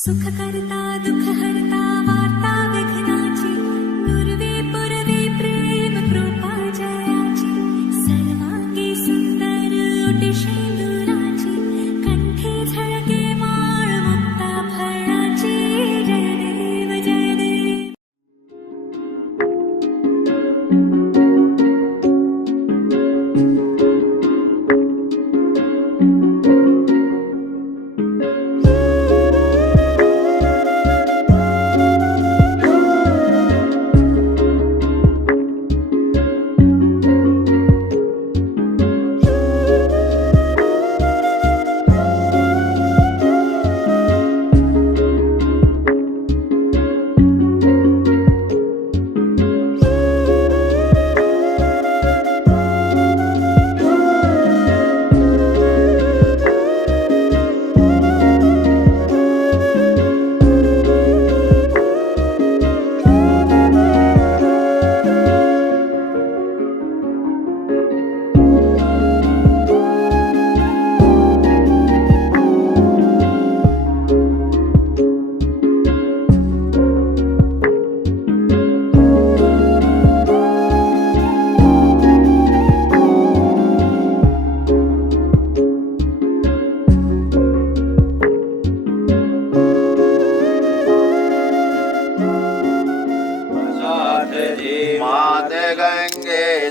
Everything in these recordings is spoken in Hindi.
सुख करता दुख हरता वार्ता विघ्नाची पूर्वे पूर्वे प्रेम कृपा जयाची सर्वांगी सुंदर ओटी शेंदुराची कंठी झळके माळ मुक्ता फळाची जय देव जय देव.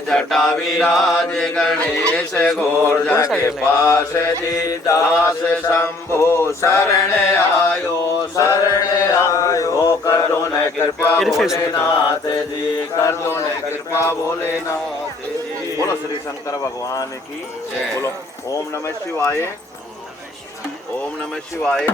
जटा विराज गणेश घोर के पास जी दास शंभु शरण आयो करो न कृपा भोलेनाथ जी कर दो न कृपा भोलेनाथ जी. बोलो श्री शंकर भगवान की बोलो. ओम नमः शिवाय. ओम नमः शिवाय.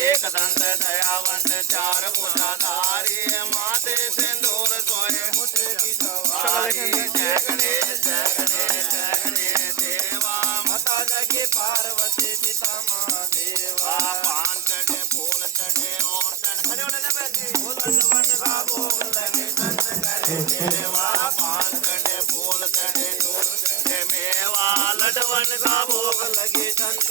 एक दंत दयावंत चार भुजाधारी माथे सिंदूर सोए जय गणेश देवा माता जगे पार्वती पिता महादेवा. पान चढ़े फूल चढ़े और खड़े होने का भोग लगे संत करे देवा. पान चढ़े फूल चढ़े मेवा लडवन का भोग लगे संत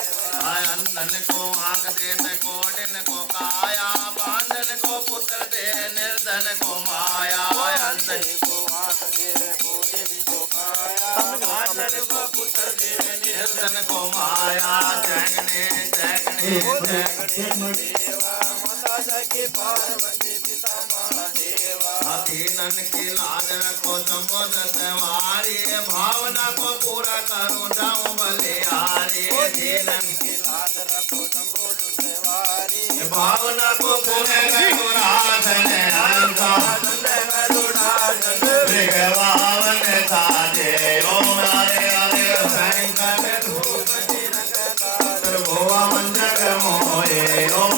अंधन को आंख देन को दिन को काया बांधन को पुत्र दे निर्धन को माया. अंधन को आंख दे को दिन को काया बांधन को पुत्र दे निर्धन को माया. जय गणेश देवा माता जगे पार्वती पिता महादेवा. दीनन की लाज रखो संबोध सवारी भावना को पूरा करो जाऊं बलिहारी. दीनन की लाज रखो संबोध सवारी भावना को पूरे करो राधन भगवान साजे. ओम हरे हरे शंकर धूप निरंकार भोवा मंजग मोहे. ओम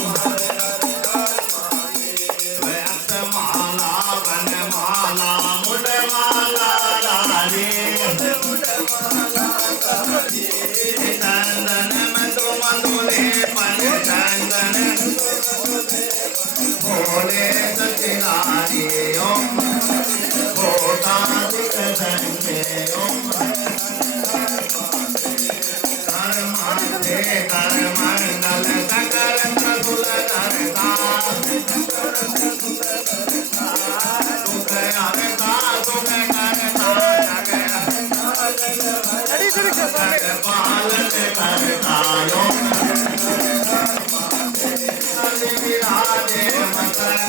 भोले सत्यनारायण ओम भोतादिक संगे ओम कर मंगल सकल प्रभुल करता सुख हरता सुख करता पालन करता ओम विराजे मकर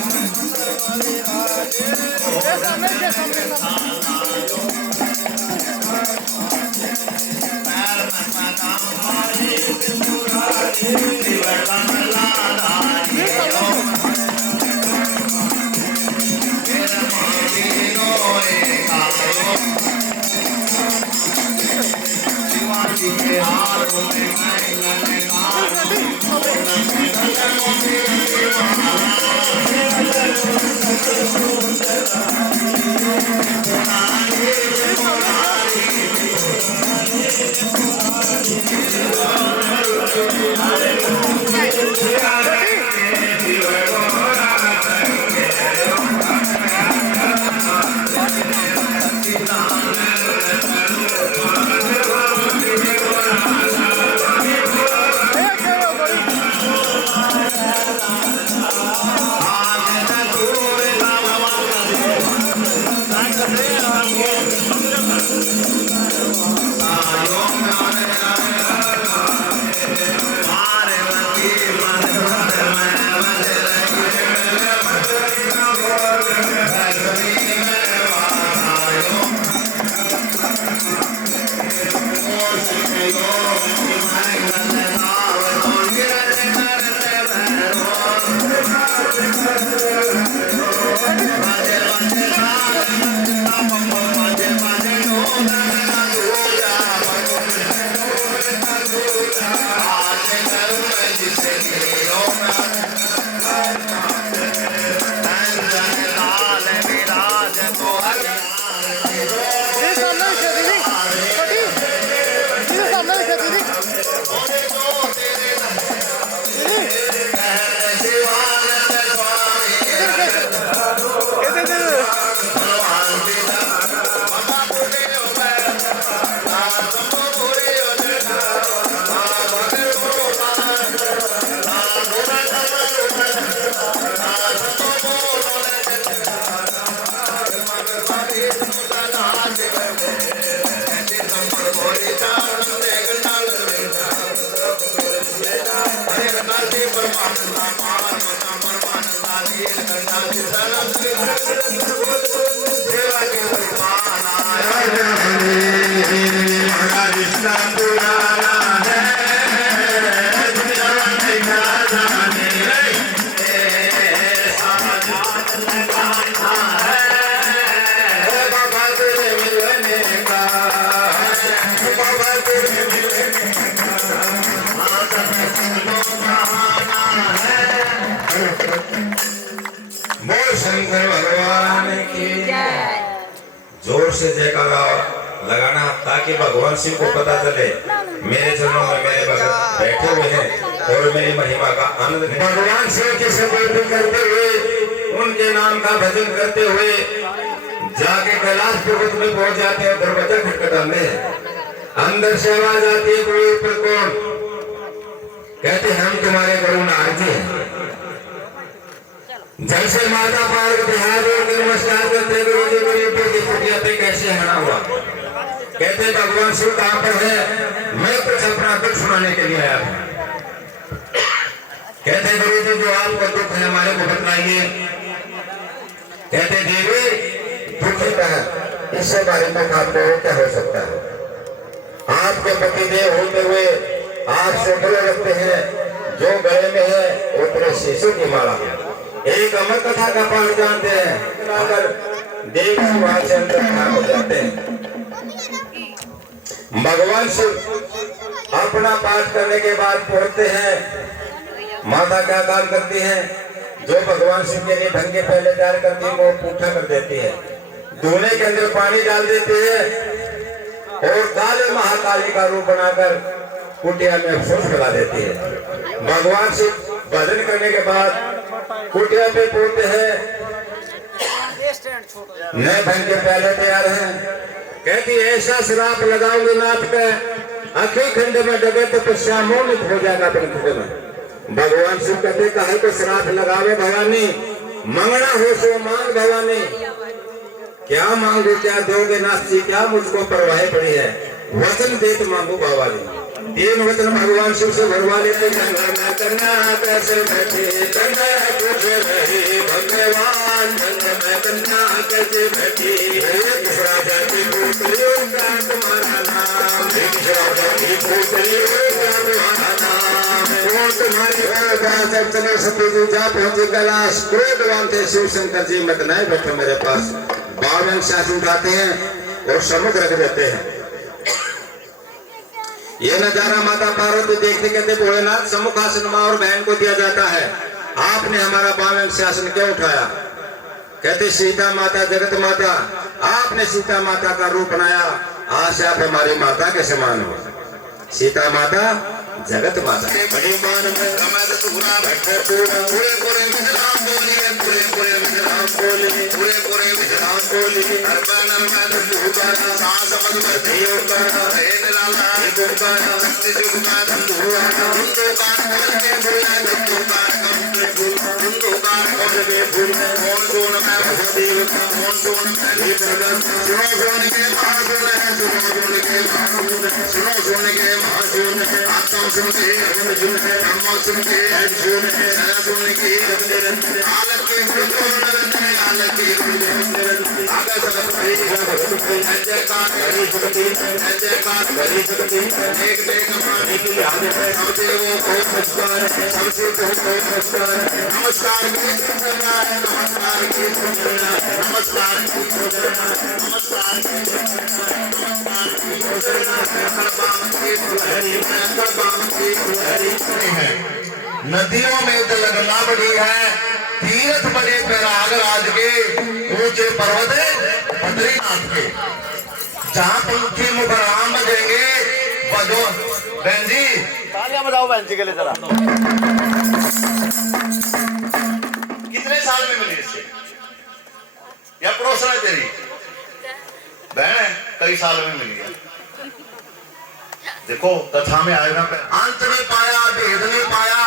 शंकर भगवान की जोर से जयकारा लगाना ताकि भगवान शिव को पता चले मेरे चरणों में मेरे भगत बैठे हुए हैं और मेरी महिमा का आनंद लें। भगवान शिव की स्तुति करते हुए उनके नाम का भजन करते हुए जाके कैलाश पर्वत में पहुंच जाते हैं। दरवाजा खटखटाते हैं, अंदर से आवाज आती है कोई ऊपर कौन? कहते हम तुम्हारे गुरु नारद हैं। जैसे माता पार्वती हाथ जोड़ के नमस्कार करते गुरु जी गरीबों की फुटियाते कैसे हना हुआ। कहते भगवान शिव कहाँ पर है? मैं कुछ अपना दुख सुनाने के लिए आया था। कहते गुरु जी जो आपका दुख है हमारे को बतलाइए। कहते देवी दुख है, इससे बारे में आपको क्या हो सकता है? आपके पतिदेव होते हुए आप शोभले रखते हैं, जो गले में है वो तेरे शीशु की माला है। एक अमर कथा का पाठ जानते हैं, अगर देव शिव से अंतर हो जाते हैं। भगवान शिव अपना पाठ करने के बाद पहुंचते हैं। माता क्या काम करती है? जो भगवान शिव के लिए ढंग के पहले तैयार करती है वो पूठा कर देती है, धुने के अंदर पानी डाल देती है और काले महाकाली का रूप बनाकर कुटिया में अफसोस फैला देती है। भगवान शिव भजन करने के बाद कुटिया पे पहुंचते हैं, नए ढंग के पहले तैयार हैं। कहती ऐसा श्राप लगाओगे नाथ पे अखिल खंड में डगे तो पश्चामोनित हो जाएगा अपने में। भगवान शिव कहते कहे तो श्राप लगावे भवानी, मंगना हो सो मांग भवानी। क्या मांगो क्या दोगे नाथ जी, क्या मुझको परवाह पड़ी है? वचन देत मांगो भवानी। तीन वचन भगवान शिव से भरवा लेते कन्या कैसे बैठे कन्या कुछ रही भगवान में कन्या कैसे बैठी राजा की पुत्रियों का तुम्हारा नाम राजा की पुत्रियों का तुम्हारा नाम कौन तुम्हारी चले सती जा पहुंचे कैलाश क्रोधवान थे शिव शंकर जी मत नहीं बैठे मेरे पास। 52 शासन उठाते हैं और समुद्र रख देते हैं। ये नजारा माता पार्वती देखते कहते भोलेनाथ सम्मुख आसन मां और बहन को दिया जाता है, आपने हमारा बावन शासन क्यों उठाया? कहते सीता माता जगत माता, आपने सीता माता का रूप बनाया, आज आप हमारी माता के समान हो। सीता माता जगत माता बड़ी मान में कमल पूरा बैठे पूरा पूरे पूरे विश्राम बोलिए, पूरे पूरे विश्राम बोलिए, पूरे पूरे विश्राम बोलिए। अर्पण में भूगाना सांस समझ में देव गाना रेन लाला देव गाना शक्ति सुख का धंधुआना हिंदू का खोल के भूला हिंदू का कंपे भूल हिंदू का खोल के भूल कौन सोन में महादेव का कौन सोन में देवगन सुनो सोन के महासुन है, सुनो सोन के महासुन है, सुनो सोन के महासुन है। आत्मा सुन के अर्जुन है, ब्रह्मा सुन के अर्जुन है, सदा सुन के आलक के आलक के आगे सदा जयकार करी सकती जयकार करी सकती एक देख माने की याद है सब देवों को नमस्कार है, सबसे को नमस्कार है। नमस्कार की सुंदरता है, नमस्कार की सुंदरता है, नमस्कार की सुंदरता है, नमस्कार की नमस्कार की सुंदरता है। करबाम की सुहरी करबाम की सुहरी है। नदियों में तो लगना बड़ी है, तीर्थ बड़े प्रयागराज के, ऊंचे पर्वत बद्रीनाथ के, जहाँ पंखी मुखराम बजेंगे बजो। बहन जी तालियां बजाओ बहन जी के लिए जरा। कितने साल में मिली इससे या पड़ोस है तेरी बहन है? कई साल में मिली है। देखो कथा में आएगा, अंत नहीं पाया भेद नहीं पाया,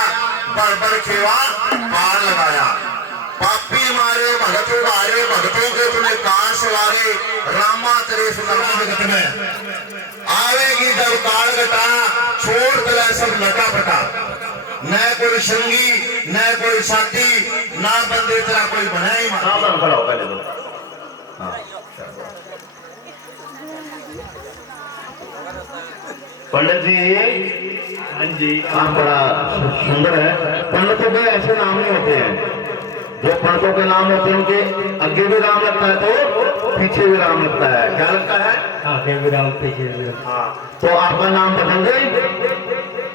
बड़ खेवा पार लगाया। पापी मारे भगत उड़ारे, भगतों के अपने कान सवारे, रामा तेरे सुंदरमा जगत में आवेगी जब काल घटा, छोड़ कर सब लटा पटा। न कोई संगी न कोई साथी, ना बंदे तेरा कोई बना ही मारा। खड़ा हो पहले तो। पंडित जी, हाँ जी, आप बड़ा सुंदर है। पंडितों के ऐसे नाम नहीं होते हैं, जो पंडितों के नाम होते हैं उनके आगे भी राम लगता है तो पीछे भी राम लगता है। क्या लगता है? आगे भी राम पीछे भी राम। हाँ, तो आपका नाम बदल गए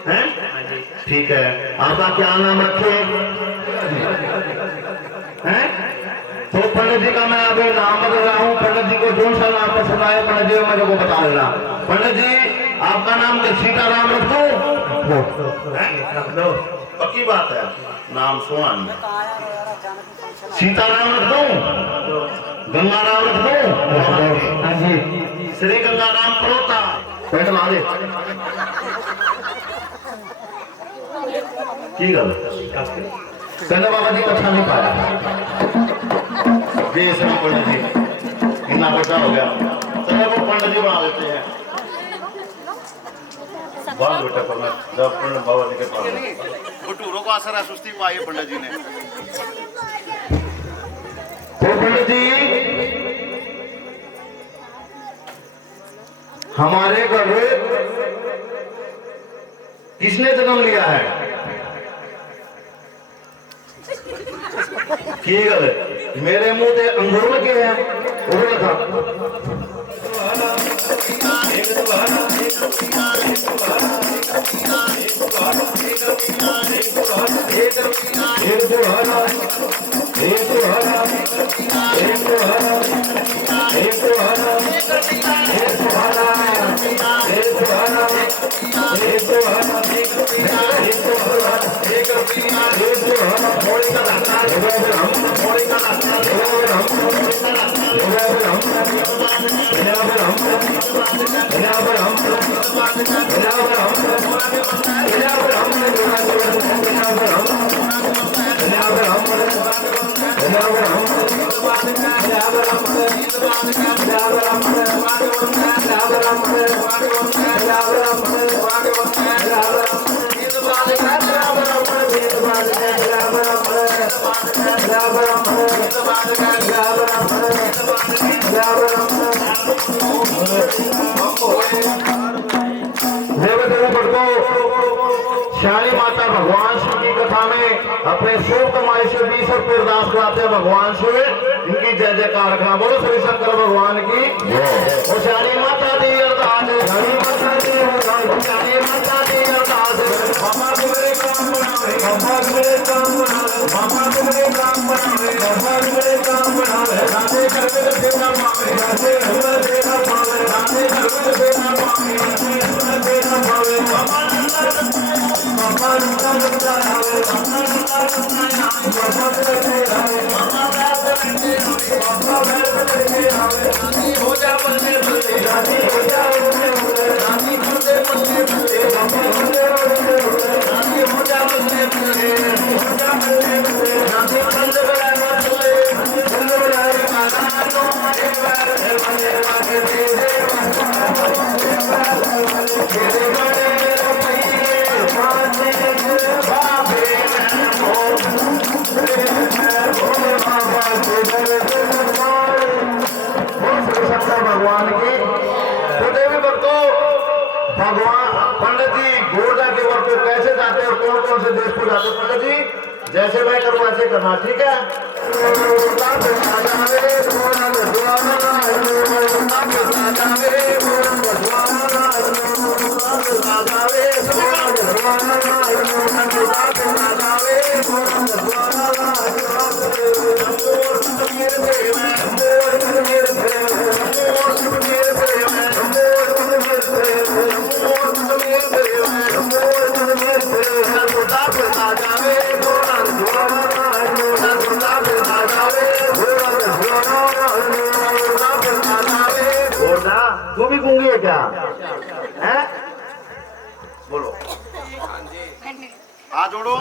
हैं? ठीक है, आपका क्या नाम रखे हैं? तो पंडित जी का मैं अभी नाम बदल रहा हूँ। पंडित जी को जो सा नाम पसंद आए पंडित जी मेरे को बता देना। पंडित जी आपका नाम सीताराम रख दो? पक्की बात है, नाम सोना सीताराम रख दो, गंगाराम रख दो। हाँ जी, श्री गंगाराम परोता पेट ला दे। की गल कहते बाबा जी कथा नहीं पाया जी, इसमें पंडित जी इतना बड़ा हो गया, चलो वो पंडित जी बना देते हैं। बहुत बेटा पर मैं जब पंडित बाबा जी के पास घुटूरों को असर है, सुस्ती पाई है पंडित जी ने। तो पंडित जी हमारे घर किसने जन्म लिया है? की गल मेरे मुंह से अंगूर लगे हैं, वो लगा श्याली माता भगवान शिव की कथा में अपने शोक कमाई से 20 रुपये अरदास कराते हैं भगवान शिव, इनकी जय जयकार करा। बोलो श्री शंकर भगवान की। और श्याली माता दी अरदास, श्याली माता दी बनावे बाबा बिगड़े काम बनावे बाबा बिगड़े काम बनावे बाबा बिगड़े काम बनावे राधे घर में देना पावे राधे घर में देना पावे राधे घर में देना पावे राधे घर में देना पावे बाबा बाबा रुका रुका आवे बाबा रुका रुका आवे बाबा बिगड़े आवे बाबा बिगड़े आवे बाबा बिगड़े आवे रानी हो जा बल्ले बल्ले रानी हो जा बल्ले बल्ले रानी बल्ले बल्ले बल्ले बाबा बल्ले बल्ले बल्ले रानी हो जा बल्ले बल्ले हो जा बल्ले बल्ले रानी बल्ले बल्ले बल्ले बल्ले बल्ले माला नो एक बार बल्ले बल्ले तेरे तेरे बड़े रुपये पाने बाबे भगवान की तो देवी भक्तों भगवान पंडित जी गोरजा के वर्ग को कैसे जाते और कौन कौन से देश को जाते पंडित जी जैसे मैं करूँ ऐसे करना ठीक है तू भी गूंगी है क्या है बोलो हाथ जोड़ो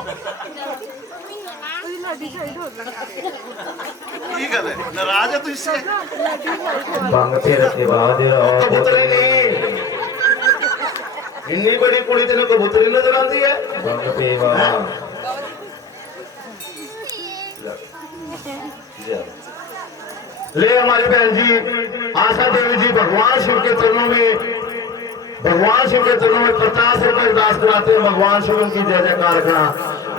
ठीक है नाराज है तू इससे कबूतरी नहीं इतनी बड़ी कुड़ी तेने कबूतरी नजर आती है ले हमारी बहन जी आशा देवी जी भगवान शिव के चरणों में ₹50 अरदास कराते हैं भगवान शिव की जय जयकार करा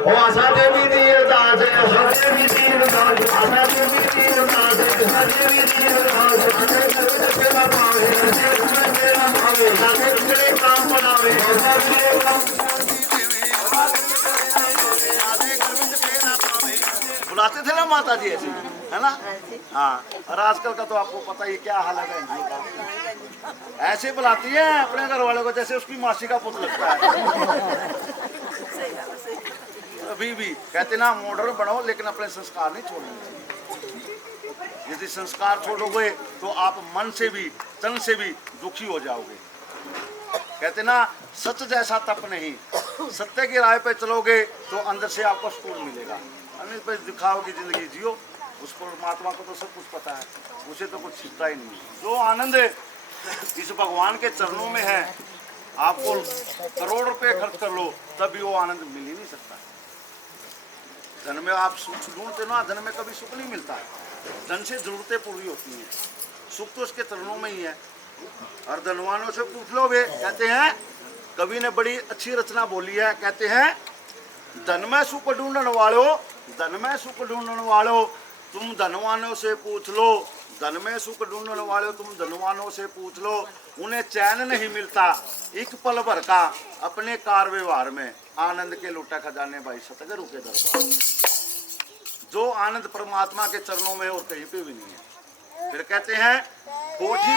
और आशा देवी जी अरदास है आशा देवी जी अरदास आशा देवी जी अरदास आशा देवी जी अरदास आशा देवी जी पावे तेरा पावे आशा तेरे काम बनावे आशा तेरे काम बुलाते थे ना माता जी ऐसे है ना हाँ और आजकल का तो आपको पता ही क्या हाल है ऐसे बुलाती है अपने घर वालों को जैसे उसकी मासी का पुत्र लगता है अभी भी कहते ना मॉडर्न बनाओ लेकिन अपने संस्कार नहीं छोड़ने यदि संस्कार छोड़ोगे तो आप मन से भी तन से भी दुखी हो जाओगे कहते ना सच जैसा तप नहीं सत्य की राह पे चलोगे तो अंदर से आपको सुकून मिलेगा पे दिखाओ की जिंदगी जियो उस परमात्मा को तो सब कुछ पता है उसे तो कुछ छिपता ही नहीं जो आनंद इस भगवान के चरणों में है आपको करोड़ रुपए खर्च कर लो तब भी वो आनंद मिल ही नहीं सकता धन में आप सुख ढूंढते ना धन में कभी सुख नहीं मिलता है धन से जरूरतें पूरी होती हैं सुख तो उसके चरणों में ही है और धनवानों से पूछ लो वे कहते हैं कवि ने बड़ी अच्छी रचना बोली है कहते हैं धन में सुख ढूंढने वालों तुम धनवानों से पूछ लो धन में सुख ढूंढने वालों तुम धनवानों से पूछ लो उन्हें चैन नहीं मिलता एक पल भर का अपने कार व्यवहार में आनंद के लुटा खजाने भाई सतगुरु के दरबार जो आनंद परमात्मा के चरणों में और कहीं पे भी नहीं है फिर कहते हैं कोठी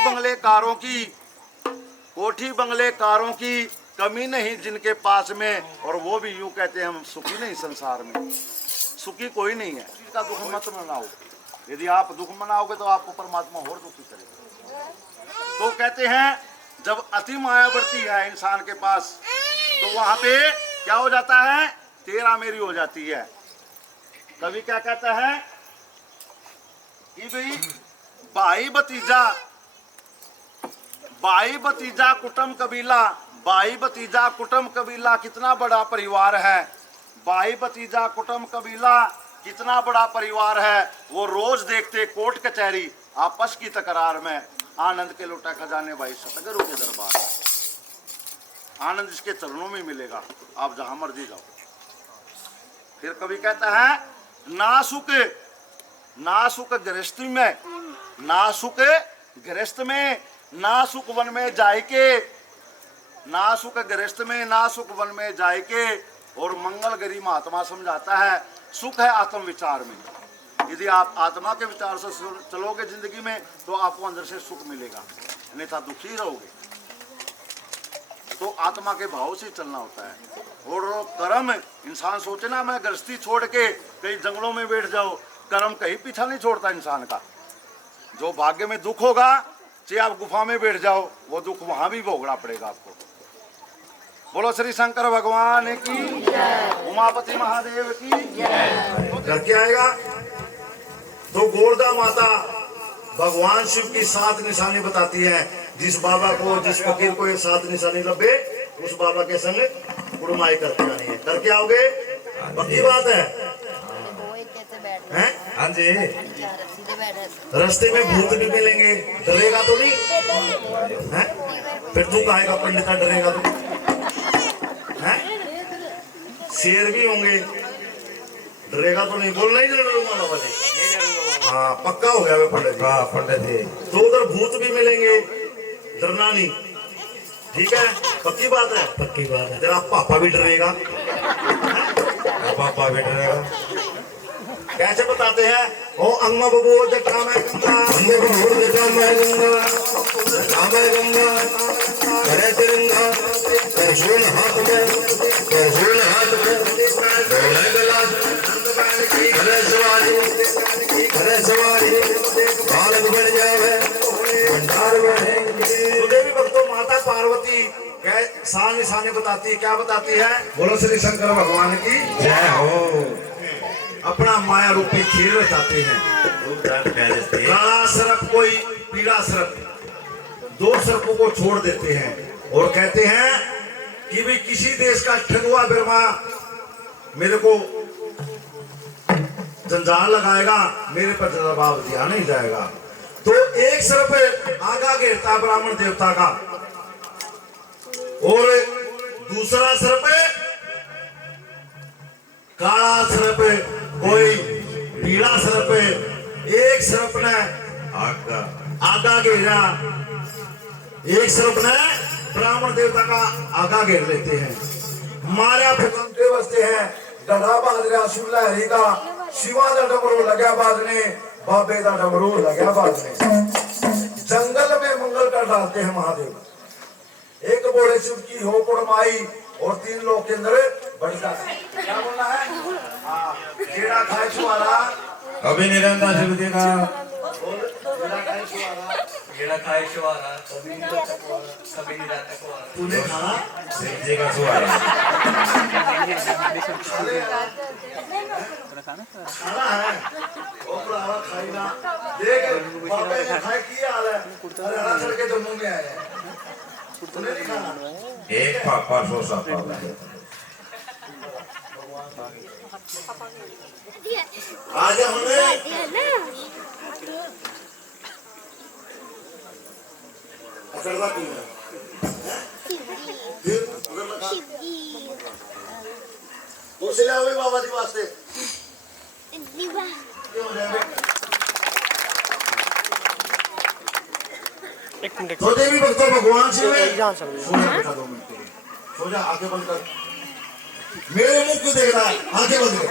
बंगले कारों की कमी नहीं जिनके पास में और वो भी यूं कहते हैं हम सुखी नहीं संसार में सुखी कोई नहीं है इसका दुख मत मनाओ यदि आप दुख मनाओगे तो आपको परमात्मा और दुखी करेगा तो कहते हैं जब अति माया बढ़ती है इंसान के पास तो वहां पे क्या हो जाता है तेरा मेरी हो जाती है कवि क्या कहता है कि भाई भतीजा कुटुंब कबीला कितना बड़ा परिवार है भाई भतीजा कुटुंब कबीला कितना बड़ा परिवार है वो रोज देखते कोर्ट कचहरी आपस की तकरार में आनंद के लुटा खजाने भाई सतगुरु के दरबार आनंद इसके चरणों में मिलेगा आप जहां मर्जी जाओ फिर कभी कहता है ना सुख गृहस्थी में ना सुख गृहस्थ में ना सुख वन में जाए के ना सुख गृहस्थ में ना सुख वन में जाए के और मंगलगिरी महात्मा समझाता है सुख है आत्म विचार में। यदि आप आत्मा के विचार से चलोगे जिंदगी में तो आपको अंदर से सुख मिलेगा, अन्यथा दुखी रहोगे। तो आत्मा के भाव से चलना होता है। और कर्म, इंसान सोचे ना मैं गृहस्थी छोड़ के कहीं जंगलों में बैठ जाओ, कर्म कहीं पीछा नहीं छोड़ता इंसान का। जो भाग्य में दुख होगा, चाहे आप गुफा में बैठ जाओ, वो दुख वहां भी भोगना पड़ेगा आपको। बोलो श्री शंकर भगवान की, उमापति महादेव की। करके आएगा तो गोरदा माता भगवान शिव की 7 निशानी बताती है। जिस बाबा को, जिस फकीर को ये 7 निशानी लगे, उस बाबा के संग कुड़माई करके आनी है। करके आओगे, पक्की बात है। हाँ जी। रास्ते में भूत भी मिलेंगे, डरेगा तो नहीं है? फिर तू कहेगा पंडिता डरेगा तो है? शेर भी होंगे, डरेगा तो नहीं? बोल नहीं डरूंगा बाबा जी। हाँ पक्का हो गया पंडित जी। हाँ पंडित जी। तो उधर भूत भी मिलेंगे, डरना नहीं। ठीक है, पक्की बात है। पक्की बात है। तेरा पापा भी डरेगा। पापा भी डरेगा। कैसे बताते हैं? ओ अंगमा बबू जटा मैं गंगा, अंगमा बबू जटा मैं गंगा, जटा मैं गंगा, करे तिरंगा, त्रिशूल हाथ में, त्रिशूल हाथ में, डोले गला, करे सवारी, करे सवारी, बालक बढ़ जावे, भंडार बढ़ेंगे। तो देवी भक्तों, माता पार्वती साल निशानी बताती है। क्या बताती है? बोलो श्री शंकर भगवान की जय हो। अपना माया रूपी खेल रचाते हैं। काला सर्प कोई पीला सर्प, 2 सर्पों को छोड़ देते हैं और कहते हैं कि भाई किसी देश का ठगुआ बिरमा मेरे को जंजाल लगाएगा, मेरे पर जवाब दिया नहीं जाएगा। तो एक सर्प आगा घेरता ब्राह्मण देवता का, और दूसरा सर्प काला सर्प, कोई पीला सर्प। एक सर्प ने आगा घेरा, एक सर्प ने ब्राह्मण देवता का आगा घेर लेते हैं। मारा फुकंते बसते हैं, डढ़ा बाज रहा शिव लहरी का, शिवा का डमरू लगा बाजने, बाबे का डमरू लगा बाजने। जंगल में मंगल कर डालते हैं महादेव। एक बोले शिव की हो कुड़माई और 3 लोग के अंदर बढ़ जाते हैं। क्या बोलना है? जेड़ा खाए छुआरा, अभी निरंतर शिव जी का जेड़ा खाए शुआरा कभी नहीं रहता कुआरा। तूने खाना शिव जी का सुहारा खाना है, वो बुलावा खाई ना। देख बाबे ने खाए की हाल है, अरे हरा चढ़ के जम्मू में आए हैं। तूने नहीं खाना। एक पापा सो सकता आज हमने अकड़वा की है। फिर उधर लगा कुर्सी ले आओ बाबा जी वास्ते। क्यों हो जाएगा? तो देवी भक्तों, भगवान शिव सो जा बेटा 2 मिनट के लिए। सो जा, आंखें बंद कर। मेरे मुंह को देख रहा है, आंखें बंद कर।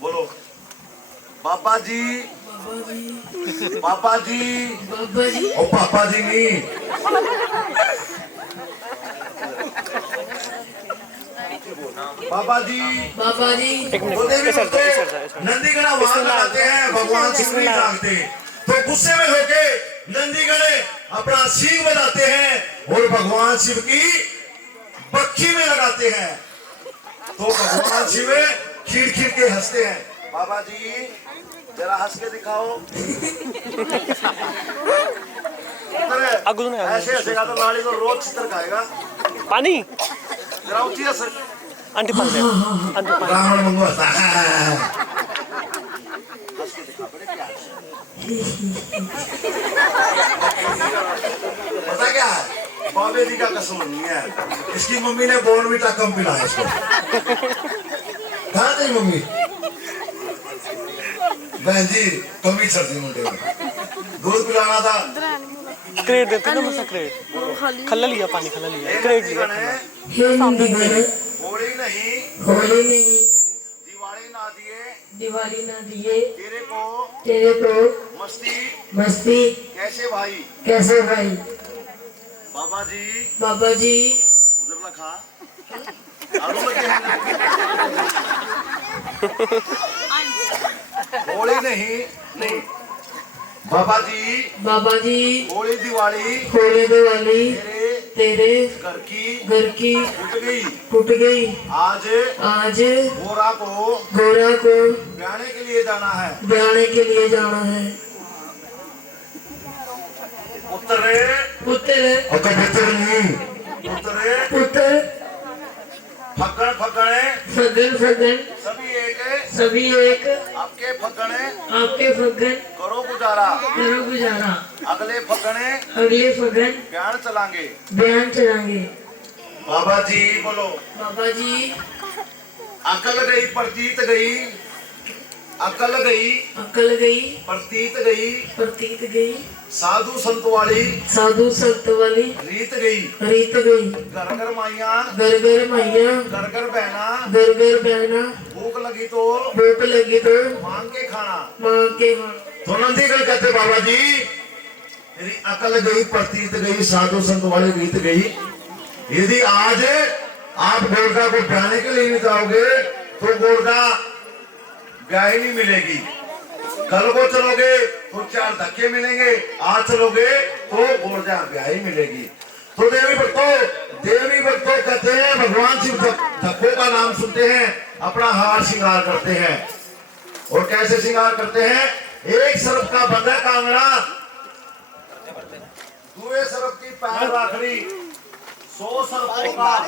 बोलो पापा जी, पापा जी, ओ पापा जी नहीं, बाबा जी, बाबा जी। नंदीगढ़ आवाज लगाते हैं, भगवान शिव नहीं जागते। तो गुस्से में होके नंदीगढ़ अपना सींग बजाते हैं और भगवान शिव की बक्खी में लगाते हैं। तो भगवान शिव खीर खीर के हंसते हैं। बाबा जी जरा हंस के दिखाओ। ऐसे हंसेगा तो लाड़ी को रोज चित्र खाएगा। पानी जरा ऊंची हंस। आंटी पानी ब्राह्मण मंगू हंसता है। पता क्या है, बाबे जी का कसम नहीं है। इसकी मम्मी ने बॉर्नविटा कम पिलाया इसको। कहाँ गई मम्मी? बहन जी कमी सर्दी मुंडे में दूध पिलाना था। क्रेट देते ना बस क्रेट खल्ला लिया पानी खल्ला लिया क्रेट लिया हे नंदीगण होली नहीं होली नहीं दिवाली ना दिए दिवाली ना दिए तेरे को मस्ती मस्ती कैसे भाई बाबा जी उधर लखा आलू लगे हैं। होली नहीं बाबा जी होली दिवाली तेरे घर की टूट गई आज गोरा को ब्याने के लिए जाना है पुत्र फगन सभी एक आपके फगन करो गुजारा अगले फगन बयान चलांगे बाबा जी बोलो अकल गई प्रतीत गई साधु संत वाली रीत गई घर घर माइया घर घर बहना भूख लगी तो मांग के खाना तो नंदीगण कहते बाबा जी मेरी अकल गई प्रतीत गई साधु संत वाली रीत गई। यदि आज आप गोरखा को ब्याने के लिए नहीं जाओगे तो गोरखा ब्याही नहीं मिलेगी। कल को चलोगे तो 4 धक्के मिलेंगे, आज चलोगे तो गोरखा ब्याही मिलेगी। तो देवी भक्तों कहते हैं भगवान शिव धक्कों का नाम सुनते हैं अपना हार श्रृंगार करते हैं। और कैसे श्रृंगार करते हैं? एक सर्प का बंधा कांगड़ा, दूसरे सर्प की पैर राखड़ी, 100 सर्पों का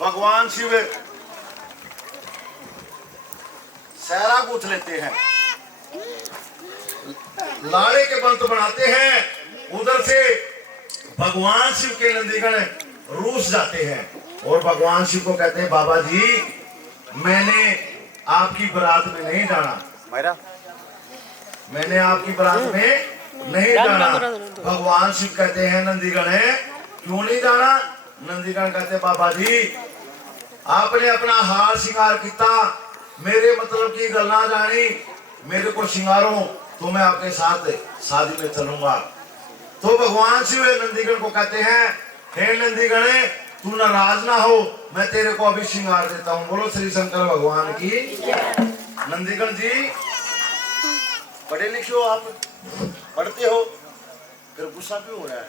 भगवान शिव सहरा गूंथ लेते हैं, लाड़े के बंत बनाते हैं। उधर से भगवान शिव के नंदीगण रूस जाते हैं और भगवान शिव को कहते हैं बाबा जी मैंने आपकी बारात में नहीं जाना, मैंने आपकी बारात में नहीं जाना। भगवान शिव कहते हैं नंदीगण है क्यों नहीं जाना? नंदीगण कहते बाबा जी आपने अपना हार श्रृंगार किया, मेरे मतलब की गल ना जानी, मेरे को श्रृंगारो तो मैं आपके साथ शादी में चलूंगा। तो भगवान शिव नंदीगण को कहते हैं हे नंदीगण तू नाराज ना हो, मैं तेरे को अभी श्रृंगार देता हूँ। बोलो श्री शंकर भगवान की। नंदीगण जी पढ़े लिखे हो, आप पढ़ते हो, फिर गुस्सा क्यों हो रहा है?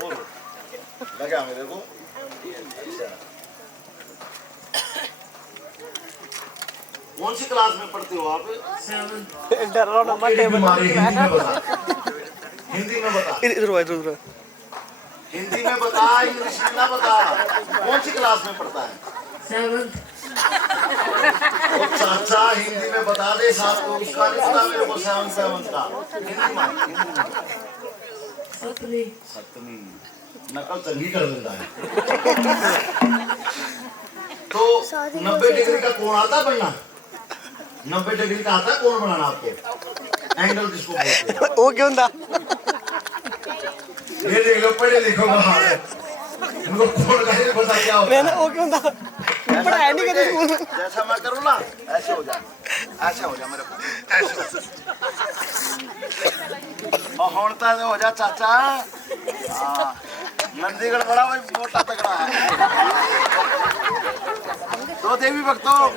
बोलो लगा मेरे को। अच्छा कौन सी क्लास में पढ़ते हो आप? डर रहा ना मत बीमारी हिंदी में बता इधर हिंदी में बता, इंग्लिश में ना बता। कौन सी क्लास में पढ़ता है? 7th और चाचा हिंदी में बता दे, साथ को उसका नहीं पता मेरे को 7 का हिंदी में 7वीं नकल चंगी कर देता है। तो 90 डिग्री का कोण आता बनना? 90 डिग्री का आता कोण बनाना आपको? एंगल जिसको बोलते हैं। वो क्यों था? ये देख लो पढ़े लिखो बाहर इनको कोण का नहीं पता क्या होता है। वो क्यों था? पढ़ाया नहीं करते स्कूल में। जैसा मैं करूँ ना ऐसे हो जा, ऐसे हो जा मेरे को, ऐसे और होता है हो जा चाचा। नंदीगढ़ बड़ा भाई मोटा तगड़ा है। तो देवी भक्तों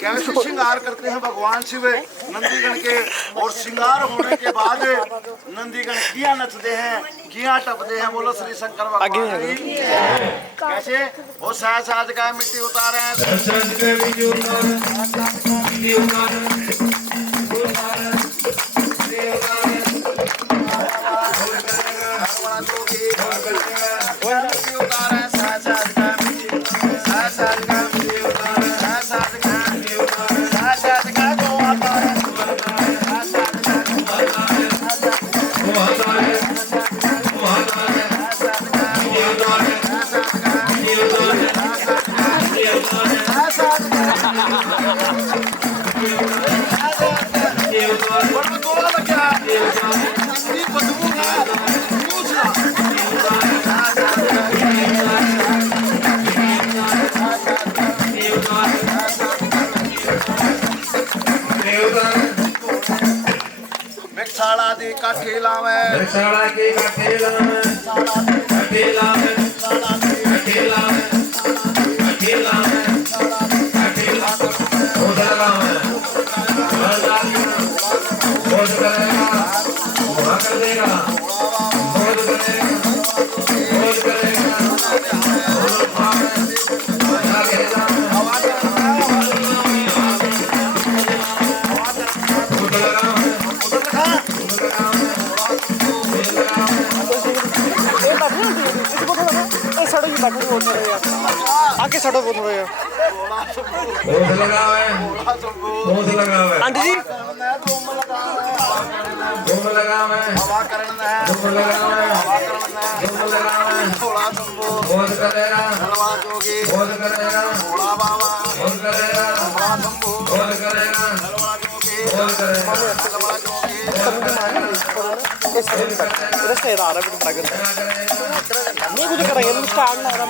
कैसे श्रृंगार करते हैं भगवान शिव नंदीगण के, और श्रृंगार होने के बाद नंदीगण किया नचते हैं, किया टपते हैं। बोलो श्री शंकर भगवान की। कैसे वो साज का मिट्टी उतारे हैं, मिर्चाला दी काठी लावे मिर्चाला की काठी लावे काठी लावे काठी लावे काठी लावे काठी लावे बोझ लगावे बोझ करेगा वहाँ कर देगा बोझ करेगा बोझ करेगा बोझ आगे सड़ो वो थोड़ा यार बोझ लगावे बोझ लगावे आंटी जी धूम लगावे हवा करना है धूम लगावे धूम लगावे बोझ करेगा हलवा जोगी बोझ करेगा भोला बाबा बोझ करेगा हलवा शंभू बोझ करेगा हलवा जोगी बोझ करेगा हलवा जोगी रस्ते आ रहा है बिल्कुल नहीं कुछ करेंगे हम स्टार्ट ना रहा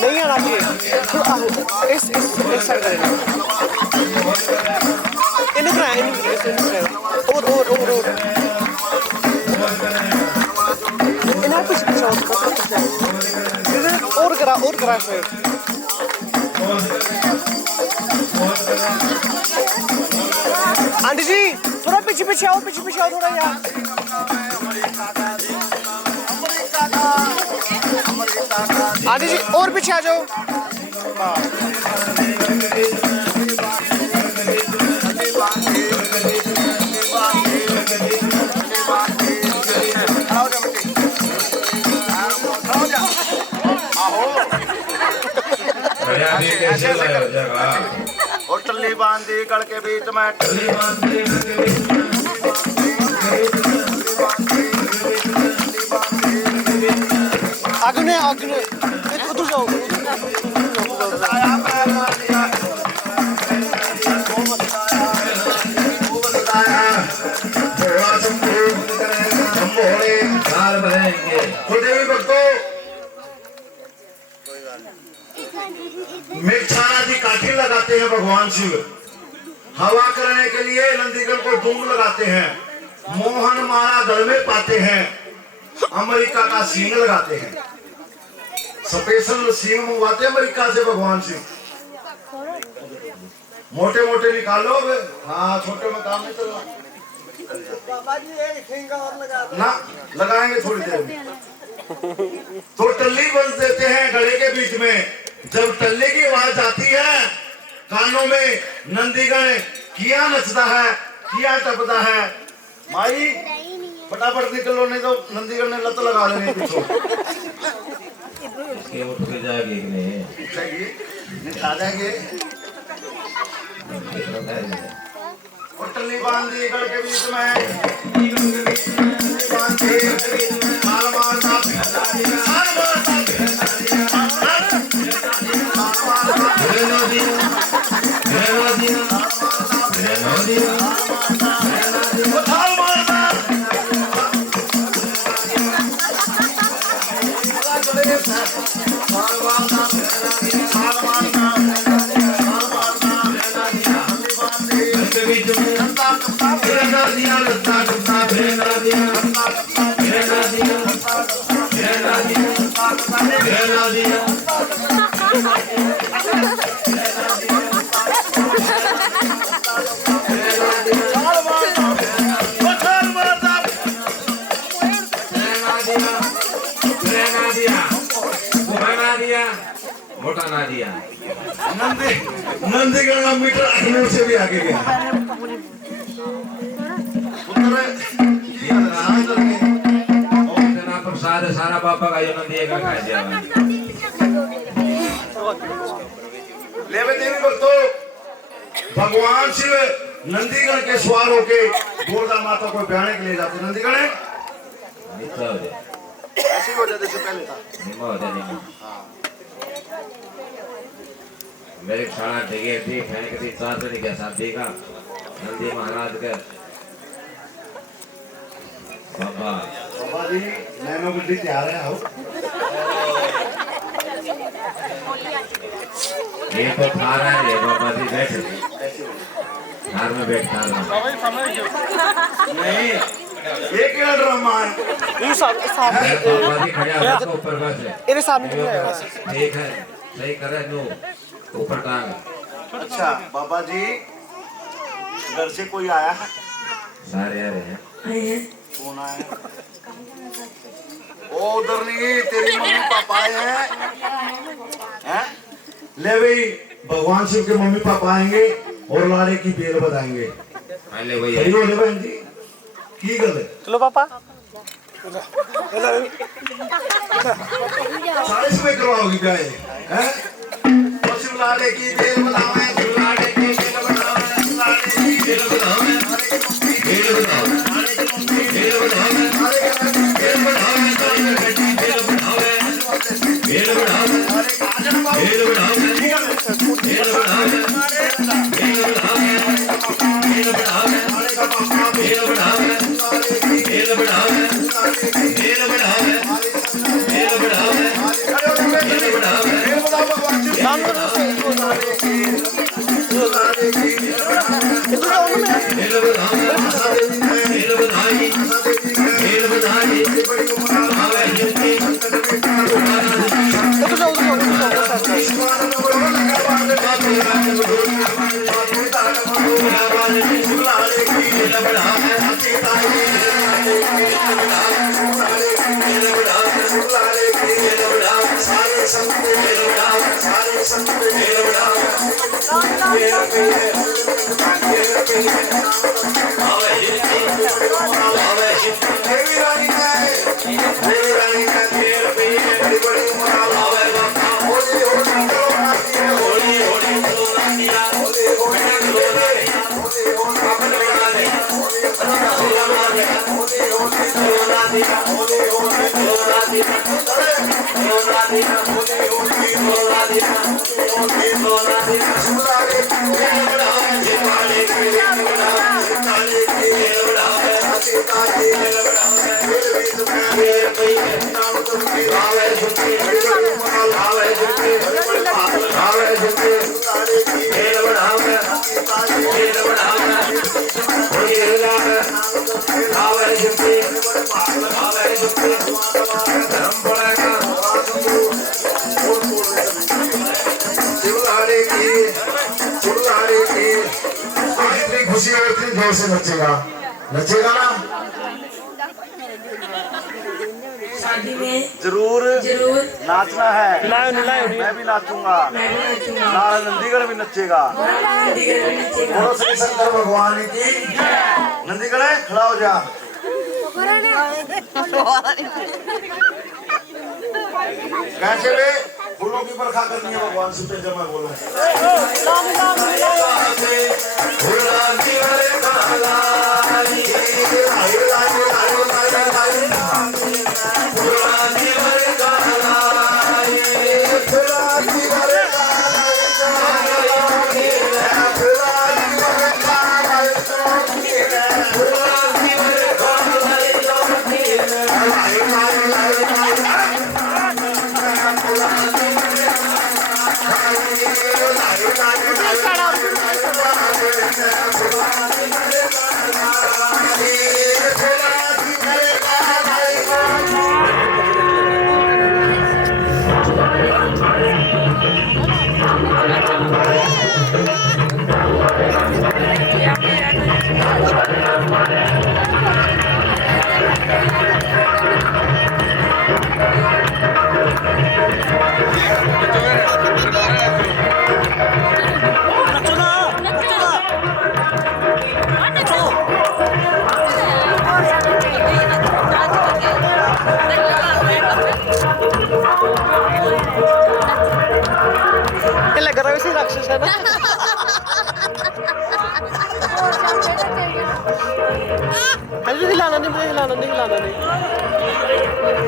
नहीं आना चाहिए इस साइड करेंगे इन्हें कराएं और इन्हें कुछ और करा फिर आंटी जी थोड़ा पीछे आओ थोड़ा यार आंटी जी और पीछे आ जाओ कैसे जगह और टल्ली बांधी गल के बीच में आगे उधर जाओ मिर्चाला की काठी लगाते हैं भगवान शिव। हवा करने के लिए नंदीगढ़ को धूम लगाते हैं। मोहन माला गल में पाते हैं। अमेरिका का सींग लगाते हैं। स्पेशल सींग मंगवाते हैं अमेरिका से भगवान शिव। मोटे मोटे निकालो। हाँ छोटे में काम नहीं चलना ना, लगाएंगे थोड़ी देर में। तो टल्ली बंद देते हैं गले के बीच में। जब टल्ले की आवाज आती है कानों में, नंदीगण किया नचता है, किया टपता है। माई फटाफट निकलो नहीं तो नंदीगण ने लत लगा लेनी पीछे। उठ के जाएगी आ जाएंगे। और टल्ली बांध दी गल के बीच में, बांध दी माल मारता मोटा ना दिया। नंदीगढ़ का मीटर अखनूर से भी आगे गया। इतना प्रसाद सारा बाबा का जन्म दिए का खाए दिया। लेवे देवी भक्तों, भगवान शिव नंदीगढ़ के सवार होके गोरदा माता को ब्याने के लिए जाते। नंदीगढ़ है ऐसी हो जाए जैसे पहले था। मेरे सारा डिगे थी फेंक दी चांदनी के साथ देखा नंदी महाराज के बाबा बाबा जी नैनो गुड्डी तैयार है। आओ ये तो थारा है बाबा जी बैठ घर में बैठता रहा नहीं ये क्या ड्रामा है ये सामने पापा भी खड़ा हो ऊपर बस मेरे सामने क्यों आया बस ठीक है सही करे नो ऊपर टांग अच्छा बाबा जी घर से कोई आया है? सारे आ रहे हैं आए हैं कौन आया? ओ उधर नहीं, तेरी मम्मी पापा आए हैं। हैं? ले भाई भगवान शिव के मम्मी पापा आएंगे और लाड़े की बेल बताएंगे पहले वही सही बोले बहन जी की गल है चलो पापा 40 में करवाओगी क्या ये हैं और शिव लाड़े की बेल बतावे शिव लाड़े की बेल बतावे शिव लाड़े की बेल बतावे बेल बतावे लाड़े की मम्मी बेल बतावे लाड़े की बेल बतावे बेल बतावे बेल बतावे बेल बतावे बेल बतावे खुशी और इतनी जोर से नचेगा नचेगा ना शादी में जरूर जरूर नाचना है। लाओ मैं भी नाचूंगा। मैं भी नाचूंगा नाल नंदीगढ़ भी नचेगा। नंदीगढ़ में नचेगा बोलो श्री शंकर भगवान की नंदीगढ़ खड़ा हो जा। कैसे वे फूलों की बरखा करनी है भगवान से पे जमा बोला ये लग रहा है वैसे राक्षस है ना मुझे हिलाना नहीं हिलाना नहीं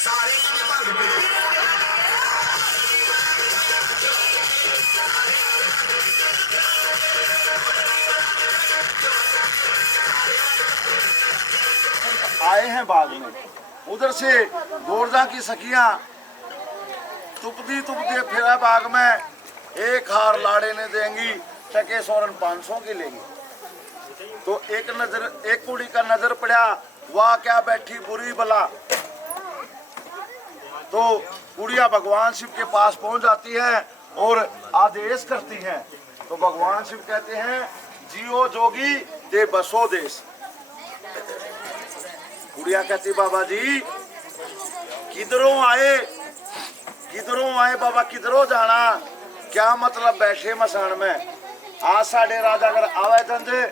सारे ने भंग पीती आए हैं बाग में। उधर से गोरजा की सखियां तुपदी फिरा बाग में, एक हार लाड़े ने देंगी, टके सोरन 500 की लेंगी। तो एक कुड़ी का नजर पड़ा, वाह क्या बैठी बुरी बला। तो कुड़िया भगवान शिव के पास पहुंच जाती है और आदेश करती हैं। तो भगवान शिव कहते हैं, जियो जोगी ते बसो देश। कुड़िया कहती, बाबा जी किधरों आए बाबा, किधरों जाना, क्या मतलब बैठे मसान में। आज साढ़े राजा अगर आवे धंधे,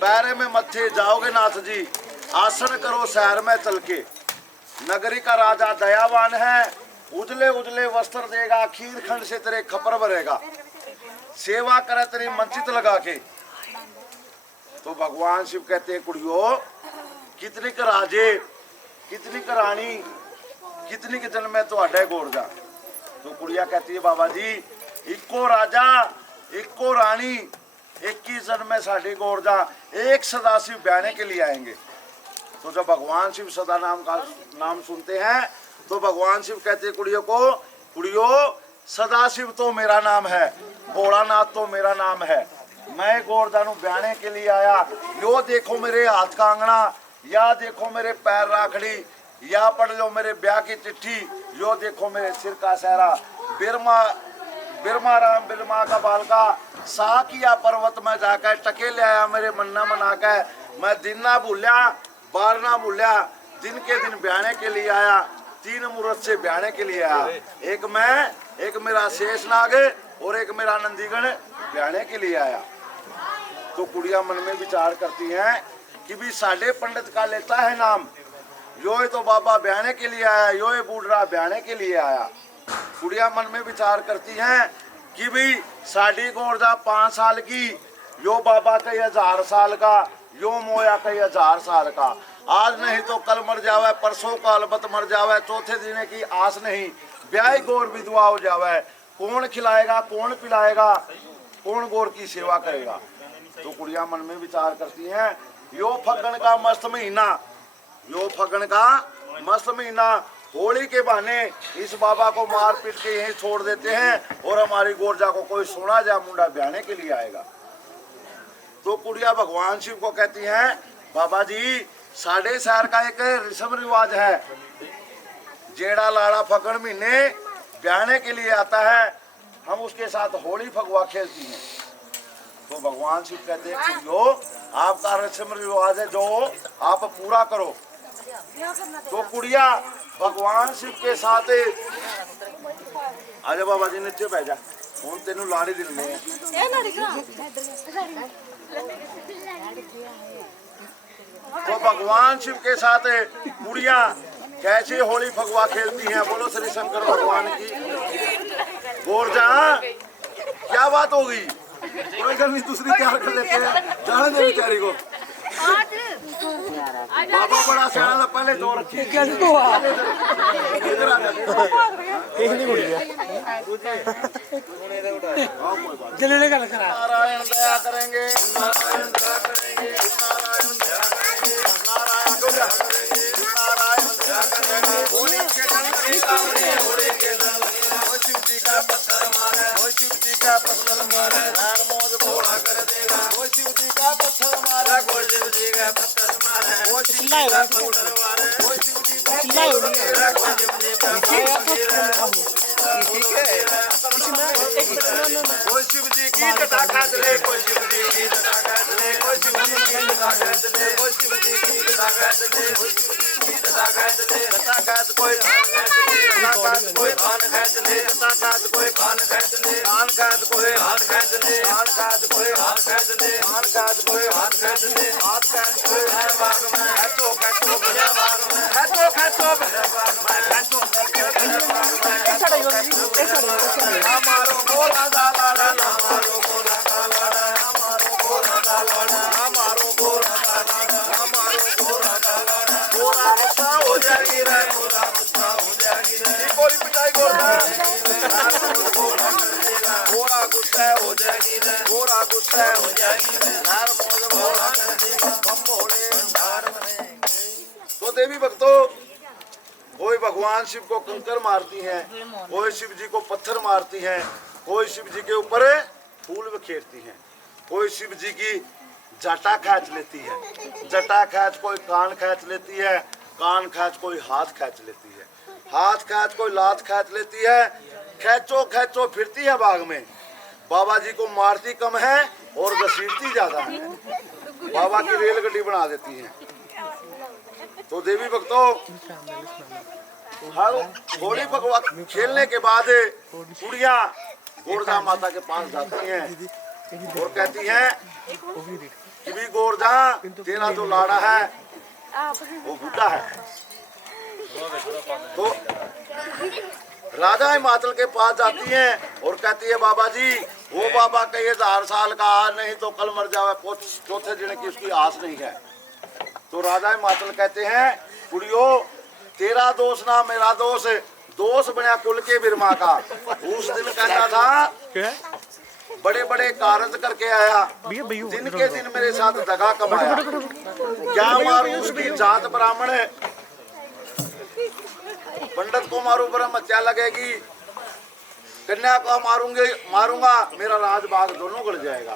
पैरे में मत्थे जाओगे नाथ जी, आसन करो शहर में चल के। नगरी का राजा दयावान है, उजले उजले वस्त्र देगा, खीर खंड से तेरे खपर भरेगा, सेवा करे तेरी मंचित लगा के। तो भगवान शिव कहते हैं, कुड़ियों कितनी क राजे, कितनी क रानी, कितनी के जन्म में तुहाडे गोरजा। तो कुड़िया कहती है, बाबा जी इको राजा इको रानी, 21 जन्म में साड़ी गोरजा, एक सदाशिव ब्याने के लिए आएंगे। तो जब भगवान शिव सदा नाम सुनते हैं तो भगवान शिव कहते हैं कुड़ियों सदाशिव तो मेरा नाम है, भोलानाथ तो मेरा नाम है। मैं गोरजा नु ब्याने के लिए आया। यो देखो मेरे हाथ का अंगना, या देखो मेरे पैर राखड़ी, या पढ़ लो मेरे ब्याह की चिट्ठी, यो देखो मेरे सिर का सहरा। बिरमा राम बिरमा का बालका, साकिया पर्वत में जाकर टके ले आया मेरे मन्ना मना के। मैं दिन ना भूलिया बार ना भूलिया, दिन के दिन ब्याने के लिए आया, 3 मुहूर्त से ब्याने के लिए आया। एक मैं, एक मेरा शेष नाग और एक मेरा नंदीगण ब्याने के लिए आया। तो कुड़िया मन में विचार करती हैं कि भी साढ़े पंडित का लेता है नाम, यो तो बाबा ब्याने के लिए आया, यो बूढ़ा ब्याने के लिए आया। कुड़िया मन में विचार करती हैं कि भी साड़ी गोरजा 5 साल की, यो बाबा कई 1000 साल का, यो मोया कई 1000 साल का। आज नहीं तो कल मर जावे, परसों का अलबत मर जावे, चौथे दिन की आस नहीं, ब्याह गोर विधवा हो जावे। कौन खिलाएगा, कौन पिलाएगा, कौन गोर की सेवा करेगा। तो कुड़िया मन में विचार करती हैं, यो फगन का मस्त महीना, यो फगन का मस्त महीना, होली के बहाने इस बाबा को मार पीट के यहीं छोड़ देते हैं और हमारी गोरजा को कोई सोना जा मुंडा ब्याने के लिए आएगा। तो कुड़िया भगवान शिव को कहती हैं, बाबा जी साढ़े शहर का एक रस्म रिवाज है, जेड़ा लाड़ा फगन महीने ब्याने के लिए आता है, हम उसके साथ होली फगवा खेलती हैं। तो भगवान शिव कहते हैं, जो आपका रस्म रिवाज है जो आप पूरा करो। तो कुड़िया भगवान शिव के साथ, आजा बाबा जी नीचे बैठ जा, हूं तेनू लाड़ी दिलने हैं। तो भगवान शिव के साथ कुड़िया कैसे होली फगवा खेलती हैं। बोलो श्री शंकर भगवान की। गोरजा क्या बात होगी, कोई गल नहीं, दूसरी तैयार कर लेते हैं, जाने दे बेचारी को। बाबा बड़ा सियाना था, पहले दो रखी। इधर आ जा, नारायण दया करेंगे, नारायण दया करेंगे, नारायण दया करेंगे, नारायण दया करेंगे, नारायण दया करेंगे। होली के दल, होली के दल, शिव जी का पत्थर मारे, शिव जी का पत्थर मारे, मोद भोला कर देगा। शिव जी का पत्थर मारे, शिव जी का पत्थर मारे, शिव जी का पत्थर मारे, शिव जी का पत्थर कोई शिव जी की जटा काट ले, कोई शिव जी की जटा काट ले, कोई शिव जी की जटा काट ले, कोई शिव जी की जटा काट ले, कोई शिव जी की जटा काट ले। जटा काट कोई कोई खान खाट ले, जटा काट कोई खान खाट ले, खान काट कोई हाथ खाट ले, खान काट कोई हाथ खाट ले, खान काट कोई हाथ खाट ले, हाथ काट कोई है बाग में, है तो भैया बाग में, है तो भैया बाग में, है तो भैया बाग में। हमारो गोला डाला, हमारो गोला डाला, हमारो गोला डाला, हमारो गोला डाला, हमारो गोला डाला। गोला गुस्सा हो जाएगी रे, गोला गुस्सा हो गोरा गुस्सा हो जाएगी गोरा गुस्सा हो जाएगी नार मोद भोला कर देगा बम भोले भंडार में। तो देवी भक्तों, कोई भगवान शिव को कंकर मारती हैं, कोई शिव जी को पत्थर मारती हैं, कोई शिव जी के ऊपर फूल बिखेरती हैं, कोई शिव जी की जटा खींच लेती है, जटा खींच कोई कान खींच लेती है, कान खींच कोई हाथ खींच लेती है, हाथ खींच कोई लात खींच लेती है, खींचो खींचो फिरती है बाग में। बाबा जी को मारती कम है और घसीटती ज्यादा है, बाबा की रेलगड्डी बना देती है। तो देवी भक्तों, हर होली भगवान खेलने के बाद कुड़ियाँ गोरजा माता के पास जाती हैं और कहती हैं कि भी गोरजा, तेरा जो लाड़ा है वो बूढ़ा है। तो राजा हिमाचल के पास जाती हैं और कहती है बाबा जी, वो बाबा कहिए 1000 साल का, आज नहीं तो कल मर जावे, चौथे दिन की उसकी आस नहीं है। तो राजा हिमाचल कहते हैं कुड़ियो, तेरा दोष ना मेरा दोष, दोष बना कुल के बिरमा का। उस दिन कहता था बड़े बड़े कारज करके आया, दिन के दिन मेरे साथ दगा कमाया, क्या मारू उसकी जात ब्राह्मण है, पंडित को मारू ब्रह्मत्या लगेगी, कन्या को मारूंगा मेरा राजबाग दोनों गल जाएगा,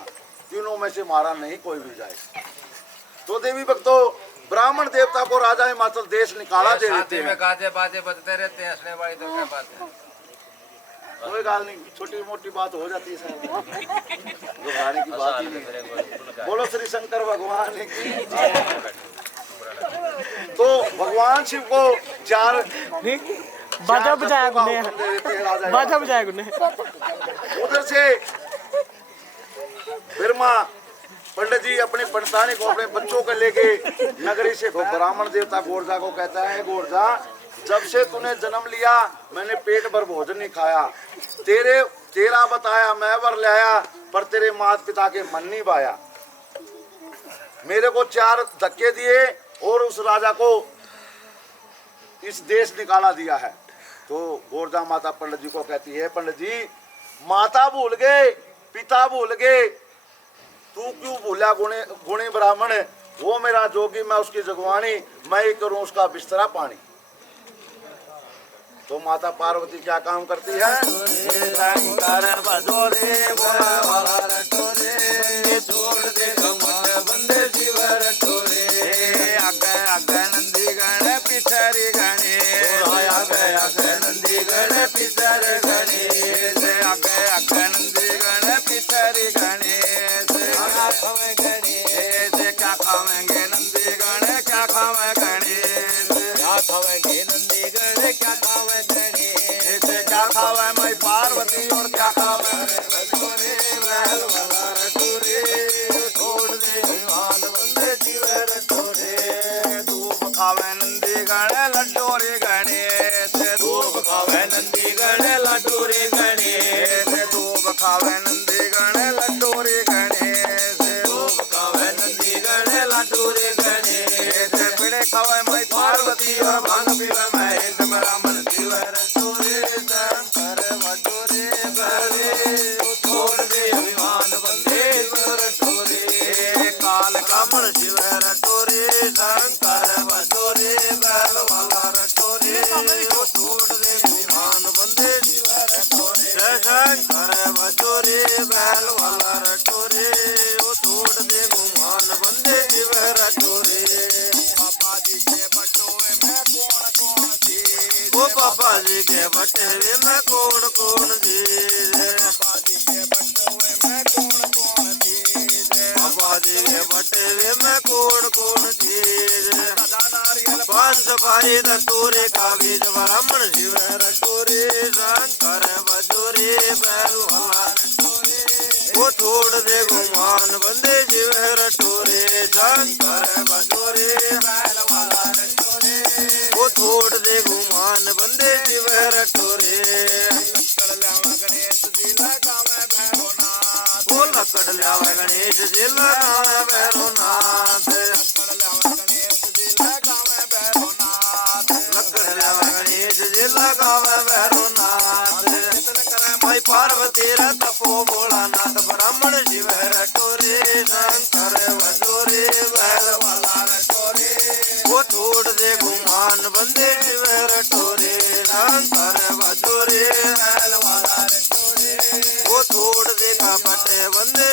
तीनों में से मारा नहीं कोई भी जाए। तो देवी भक्तों, ब्राह्मण देवता को राजा हिमाचल देश निकाला दे देते हैं। गाजे बाजे बजते रहते हैं, हंसने वाली तो क्या बात है। कोई गाल नहीं, छोटी मोटी बात हो जाती है साहब, घबराने की बात ही नहीं। बोलो श्री शंकर भगवान की। तो भगवान शिव को 4 बाजा बजाया गुने, बाजा बजाया गुने। उधर से बिरमा पंडित जी अपने पंडितानी को, अपने बच्चों को लेके नगरी से ब्राह्मण देवता गोरजा को कहता है, गोरजा जब से तूने जन्म लिया मैंने पेट भर भोजन नहीं खाया, तेरा बताया मैं वर लाया, पर तेरे माता पिता के मन नहीं पाया, मेरे को 4 धक्के दिए और उस राजा को इस देश निकाला दिया है। तो गोरजा माता पंडित जी को कहती है, पंडित जी माता भूल गए, पिता भूल गए, तू क्यों भूला गुणी ब्राह्मण, वो मेरा जोगी, मैं उसकी जगवानी, मैं ही करूं उसका बिस्तरा पानी। तो माता पार्वती क्या काम करती है, पिछरी गणे नंदी गण पिछर गणे नंदी गण पिछरी गणे क्या खावेंगे नंदी गण, क्या खावे गणेश, क्या खावेंगे नंदी गण, क्या खावे गणेश, क्या खावे मैं पार्वती और क्या खावे छोड़ दे विमान बंदे जीवर टोरे। धूप खावे नंदी गण लड्डोरे गणेश, धूप खावे नंदी गण लड्डोरे गणेश, धूप खावे नंदी गण लड्डोरे गणेश, धूप खावे नंदी गण लड्डोरे गणेश, पिड़े खावे मैं पार्वती और भांग पीवे महेश, ब्राह्मण जीवर टोरे शंकर वडोरे बरे, छोड़ दे विमान बंदे जीवर टोरे, काल कमल जीवर टोरे शंकर वडोरे बैल वाला टोरे, छोड़ दे विमान बंदे जीवर टोरे शंकर वडोरे बैल वाला टोरे, छोड़ दे विमान बंदे जीवर टोरे। बाबा जी के बटोए में कौन कौन चीज, ओ बाबा जी के बटोए में कौन कौन चीज, बाबा जी के बटोए में कौन कौन चीज, बाबा जी के बटोए में कौन कौन चीज, पांच भाई दतोरे का बीज ब्राह्मण जीवर टोरे शंकर बजोरे बैल वाला टोरे, वो छोड़ दे गुमान बंदे जीवर टोरे शंकर बजोरे बैल वाला टोरे, वो छोड़ दे गुमान बंदे जीवर टोरे। लक्कड़ ल्यावा गणेश जी लगावे भैरोनाथ, वो लक्कड़ ल्यावा गणेश जी लगावे भैरोनाथ, लक्कड़ ल्यावा गणेश जी लगावे भैरोनाथ, लक्कड़ ल्यावा गणेश जी लगावे भैरोनाथ। रे तपो भोलानाथ ब्राह्मण शिव रटोरे शंकर वजोरे बैल वाला रटोरे वो छोड़ दे गुमान बंदे शिव रटोरे शंकर वजोरे बैल वाला रटोरे वो छोड़ दे कपटे बंदे